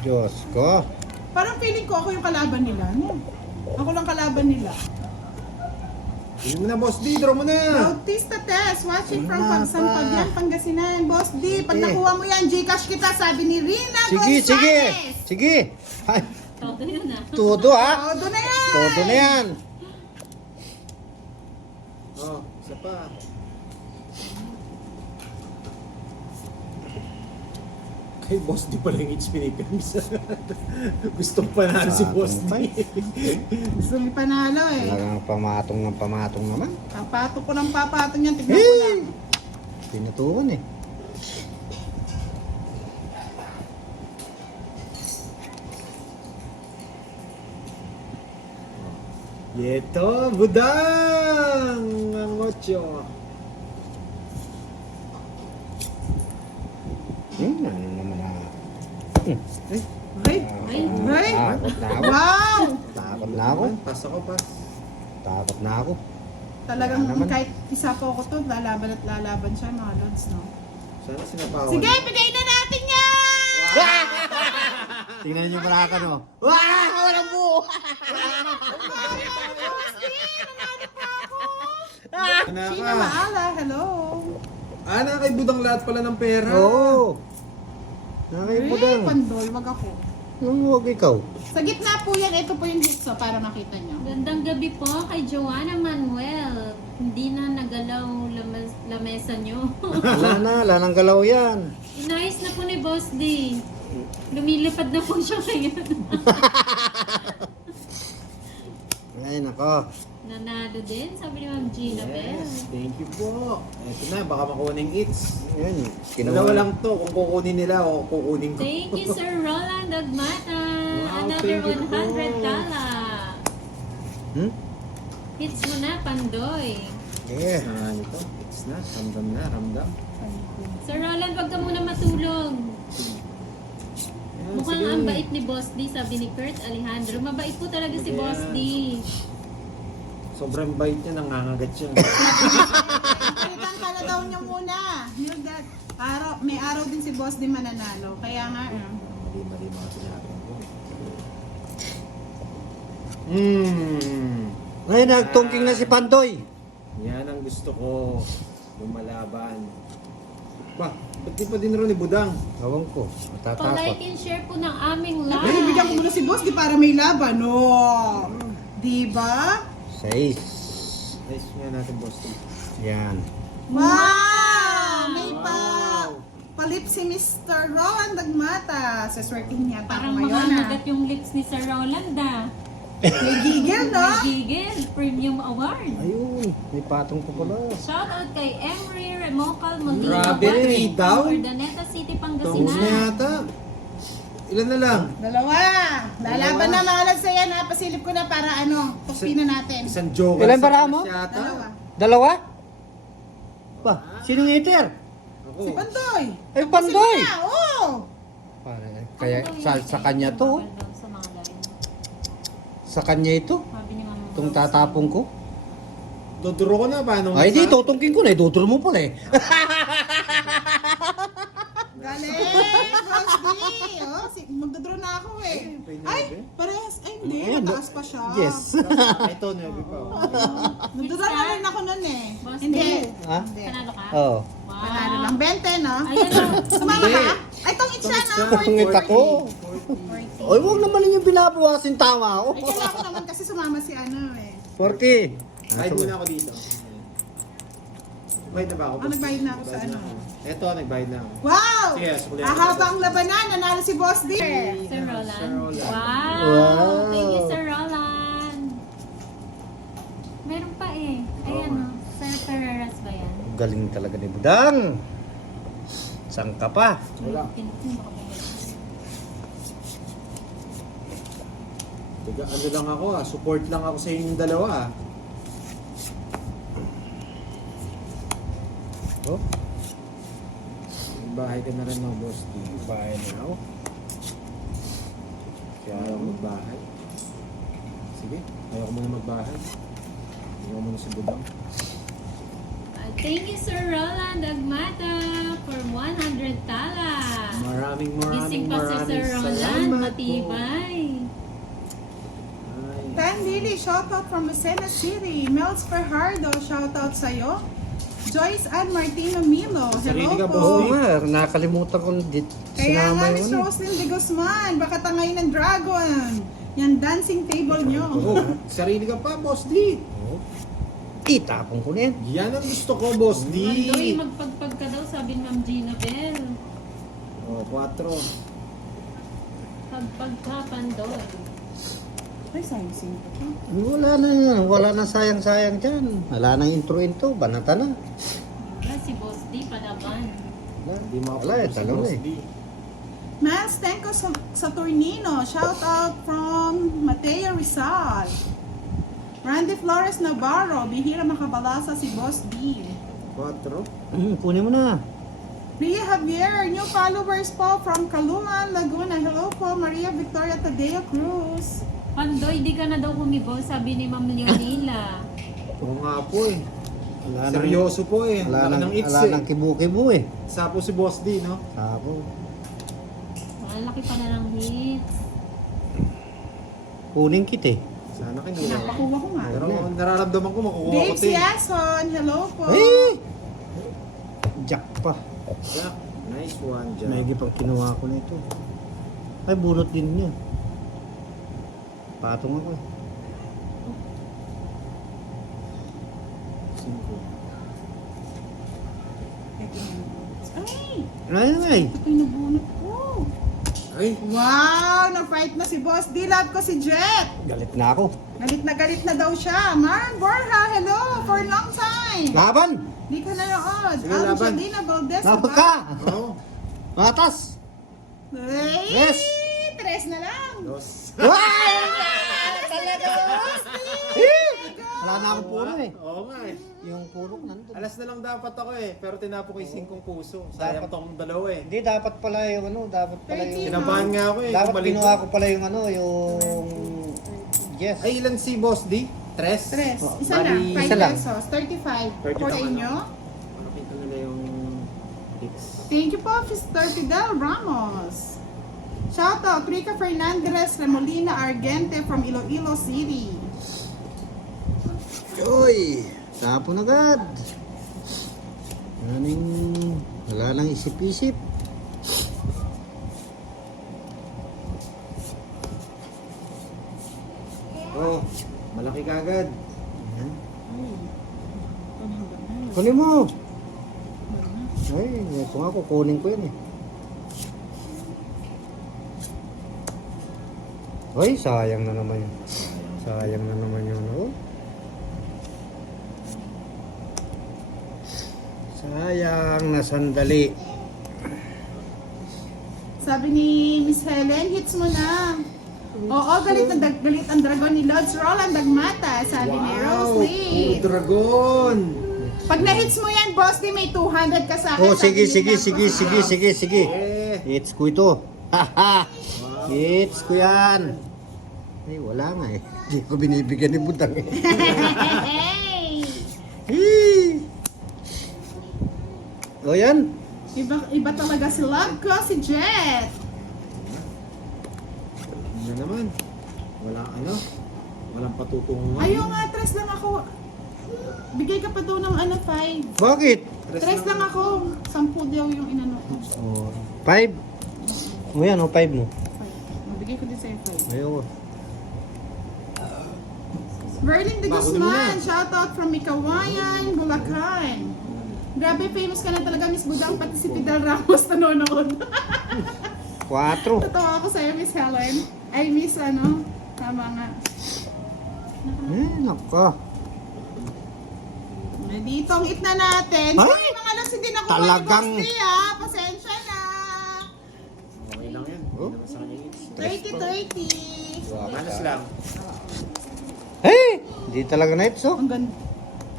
Diyos ko. Parang feeling ko ako yung kalaban nila. No? Ako lang kalaban nila. Hindi mo na, Boss D. Draw mo na. Bautista Tess, watching from Wala pa. Pagsampagyan, Pangasinan. Boss D, pag nakuha mo yan, Gcash kita, sabi ni Rina Sige, Gonzalez. sige. Sige. Ay, Todo yun ah. todo ha. Todo na yan. Todo na yan. Oh, isa pa. Kay Boss D pala yung hits pinipirmis. Gustong panalo si Boss D. Gusto mo panalo eh. Talagang pamatong ng pamatong naman. Papato ko ng papato niyan, tignan ko lang. Pinutukan eh. Yeto, budang! Ang ocho. Ano naman na. Ay, Ay, ay. Takot na ako. Wow! Takot na ako. Pas ako, pas. Takot na ako. Talagang Wala naman. kahit isa po ako to, lalaban at lalaban siya mga lods, no? Sana sinapawan. Sige, bigay na natin yan! Tingnan niyo para ka no. Wah! Walang buo! Ana Sheena ka. Maala, hello! Ana, kay budang lahat pala ng pera. Oo. Eh, Nakakipudang. pandol, wag ako. Huwag ikaw. Sa gitna po yan, ito po yung hits, so, para makita nyo. Gandang gabi po kay Joanna Manuel. Hindi na nagalaw lamesa nyo. Wala nang galaw yan. Inayos na po ni Boss D. Lumilipad na po siya ngayon. Ay, nako. Nanalo din, sabi ni Ma'am Gina Bell. Yes, thank you po. Eto na, baka makuha ng hits. Yan. Dalawa lang to, kung kukunin nila o kukunin ko. Thank you, Sir Roland Agmata. Wow, Another thank you po. 100 tala. Hmm? Hits mo na, Pandoy. Yeah. Ah, ito, hits na, ramdam na, ramdam. Sir Roland, wag ka muna matulog. Ayan, Mukhang sige. ang bait ni Boss D, sabi ni Kurt Alejandro. Mabait po talaga si Ayan. Boss D. Sobrang bait niya, nangangagat siya. Palitan ka na daw niya muna. You know that. May araw din si Boss di mananalo. Kaya nga, Mali mga sinabi ko. Ngayon, nagtungking na si Pandoy. Yan ang gusto ko. Lumalaban. Ba, ba't di pa din rin ni Budang? Awang ko. Pa-like Matatakot. and share po ng aming ay, bigyan ko live. muna si Boss di para may laban. No. Diba? 6. Nice nga natin, boss. Yan. Wow! May Wow! palip si Mr. Roland Agmata. Saswertihin niya Parang ako ngayon, mamamagat yung lips ni Sir Roland ah. May gigil, no? Gigil, Premium Award. Ayun. May patong ko pala. Shoutout kay Emery Remocal Molina. Grabe, 3 down? Urdaneta City, Tapos na Pangasinan. yata. Ilan na lang? Dalawa. Lalaban na mahalag sa yan, ha? Pasilip ko na para tukpin na natin. Isang joker Ilan sa para mo? alas yata. Dalawa. Ba? Sinong hater? Ako. Si Pandoy. Ay, Pandoy! Sila, oo. Kaya sa kanya to. Sa mga line. Sa kanya ito. Sabi ni Mama Itong Rose. tatapong ko. Dodoro ko na, paano? Ay, di, tutungking ko na. Iduduro mo pala eh. Galing, Boss D. Oh, magdodraw na ako eh. Ay, parehas. Ay, hindi. Mataas pa siya. Yes. Ito, nebi pa. Nagdodraw na rin ako nun eh. Boss Hindi. Ha? Hindi. Panalo ka? Oo. Wow. Panalo lang. 20, no? Ayan o. Sumama ka? Ay, itong itsa na. Tungit ako. Oy, huwag naman yung binabawasin tama ako. Ay, kailangan ko naman kasi sumama si ano eh. 40. Kahit muna ako dito. Nagbayad na ba ako? Ah, nagbayad na ako sa ano. Ito, nagbayad na ako. Wow! Sige, sukli ako. Ahaba ang labanan. Nanalo si Boss D. Sir Roland. Sir Roland. Wow. Wow. Thank you, Sir Roland. Meron pa eh. Ayan o. Sir Ferreras ba yan? Galing talaga ni Budang. Saan ka pa? Wala. Pintin baka bumalik. Tiga, ano lang ako support lang ako sa inyong dalawa Oh, Bahay ka na rin ng boss. bahay na ako. Kaya ayaw magbahay. Sige, ayaw ko muna magbahay. Ayaw ko muna si Budang. Thank you, Sir Roland Agmata, for 100 tala. Maraming Gising pa si Sir Roland, salamat po. matibay. Ay. Tan Lily, shoutout from Lucena City. Mels Ferhardo, shoutout sa'yo. Joyce Ann Martino Milo, Sarili hello ka, po. boss. Oo nga, nakalimutan ko Kaya sinama nga, yung Miss ano. Roslyn de Guzman, baka tangay ng dragon. Yan, dancing table nyo. Oh, sarili ka pa, Boss D. Oo. Itapon ko na yan. Yan ang gusto ko, Boss D. Pandoy, magpagpag ka daw, sabi ni Ma'am Gina Bell. Oh, 4. Pagpag ka, Pandoy. Ay, sayang ko to. Wala na yan. Wala na sayang-sayang dyan. Wala nang intro-intro. Banata na. Wala si Boss D, palaban. Hindi Wala eh, si talaga Boss eh. D. Mas Tenko sa Tornino, shout out from Mateo Rizal. Randy Flores Navarro, bihira makabalasa si Boss D. 4. Kunin mo na. Ria Javier, new followers po from Caloocan, Laguna. Hello po, Maria Victoria Tadeo Cruz. Pandoy, di ka na daw humibol, sabi ni Ma'am Leonila. Oo nga po eh. Wala Seryoso po eh. Wala Laki nang, ng its wala eh. nang kibu-kibu eh. Sapo si Boss D, no? Sapo. Ang laki pa na ng hits. Kunin kit eh. Sana kinuha. Napakuha ko nga. Pero nararamdaman ko makukuha ko Dave ito eh. Siason, hello po. Eh! Jack pa. Jack, nice one, Jack. May pang kinuha ko na ito. Ay, bunot din niya. Patong ako eh. 5. Ay, Ay! ito yung nabunot ko. Ay, Wow, na-fight na si Boss D. Love ko si Jet. Galit na ako. Galit na daw siya. Maran Borja, hello, for a long time. Laban! Di ka nanood. Sige, laban. Angelina Valdez. Laban ka! oh. Matas! Ay, Yes. tres na lang. Dos. Wala na akong puro eh. Oo nga eh. Yung puro nandun. Alas na lang dapat ako eh. Pero tinapo ko yung 5 puso. Sayang Dapat. tong dalawa eh. Hindi, dapat pala yung ano, dapat pala yung... 13. Kinabahan nga ako eh. Dapat Bumalik kinuha ko pala yung ano, yung... Yes. Ay, ilan si Boss D? 3? Tres. Oh, Isa lang. bali, 5 isa lang. pesos. 35. For 35 sa inyo. Nakita nila yung hits. Thank you po, Mr. Fidel Ramos. Shoutout, Rica Fernandez Remolina Argente from Iloilo City. Uy! Tapon agad. Wala nang isip-isip. Oh, malaki kagad. Kunin mo. Ay, ito nga, kukunin ko yan eh. Ay, sayang na naman yun. Sayang na naman yun. Oh. Sayang na sandali. Sabi ni Miss Helen, hits mo na. Oo, galit ang dragon ni Lods Roland Dagmata, sabi ni Roslyn. Dragon! Pag na-hits mo yan, boss, di may 200 ka sa akin. Oh, sige, Sabi sige, ni sige, sige, sige, sige. Eh, Hits ko ito. Haha. Hits ko yan. Ay, wala nga eh. Hindi ko binibigyan ni Budang eh. Hey! Hee! O yan. Iba talaga si Love ko, si Jet. ano naman? Walang patutungan. Ayaw nga, tres lang ako. Bigay ka pa daw ng 5. Bakit? Tres lang ako. 10 daw yung inano ko. Oh, 5. O yan, o 5 mo. 5. Mabigay ko din sa'yo 5. Ayoko. Berlin de Bago Guzman, shoutout from Mikawayan, Bulacan. Grabe, famous ka na talaga, Miss Budang, pati si Fidel Ramos nanonood. 4. Totoo ako sa'yo, Miss Helen. Ay, Miss ano, tama nga. Nako. Dito ang it na natin. Ay! Ay, mga alas hindi na Talagang- Pasensya na. Okay lang yan. Oh? Hindi naman sa kanya hits. 30-30. Manas lang. Hey! Hindi talaga nights oh. Ang ganda.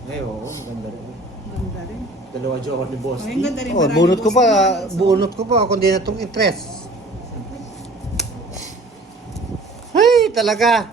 Eh, oo. Maganda rin. Ganda rin. Dalawa joke ni Boss Ang D. ganda rin. Oh, Maraming bunot ko boss pa, na. bunot ko pa kundi na itong interest. Ay, talaga.